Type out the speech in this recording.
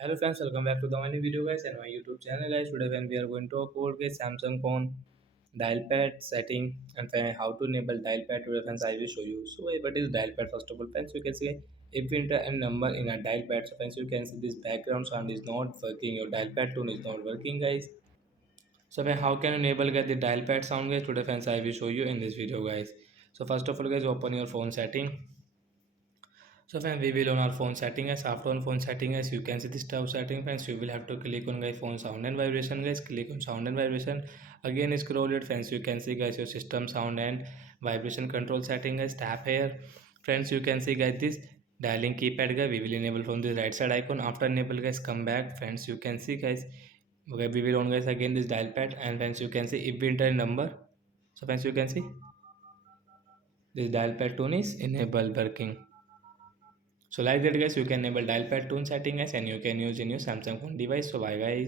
Hello friends, welcome back to the new video guys and my YouTube channel guys. Today when we are going to upload guys Samsung phone dial pad setting and how to enable dial pad today friends I will show you. So what is dial pad first of all friends, you can see if we enter a number in a dial pad, so friends you can see this background sound is not working, your dial pad tone is not working guys. So how can you enable get the dial pad sound guys, today friends I will show you in this video guys. So first of all guys, open your phone setting. So when we will on our phone setting as after on phone setting as you can see this tab setting friends, you will have to click on guys phone sound and vibration guys, click on sound and vibration. Again scroll it friends, you can see guys your system sound and vibration control setting guys, tap here friends, you can see guys this dialing keypad guys we will enable from the right side icon. After enable guys come back friends, you can see guys okay, we will on guys again this dial pad and friends you can see if we enter a number, so friends you can see this dial pad tone is enable working. So like that guys, you can enable dial pad tone setting guys and you can use in your Samsung phone device. So bye guys.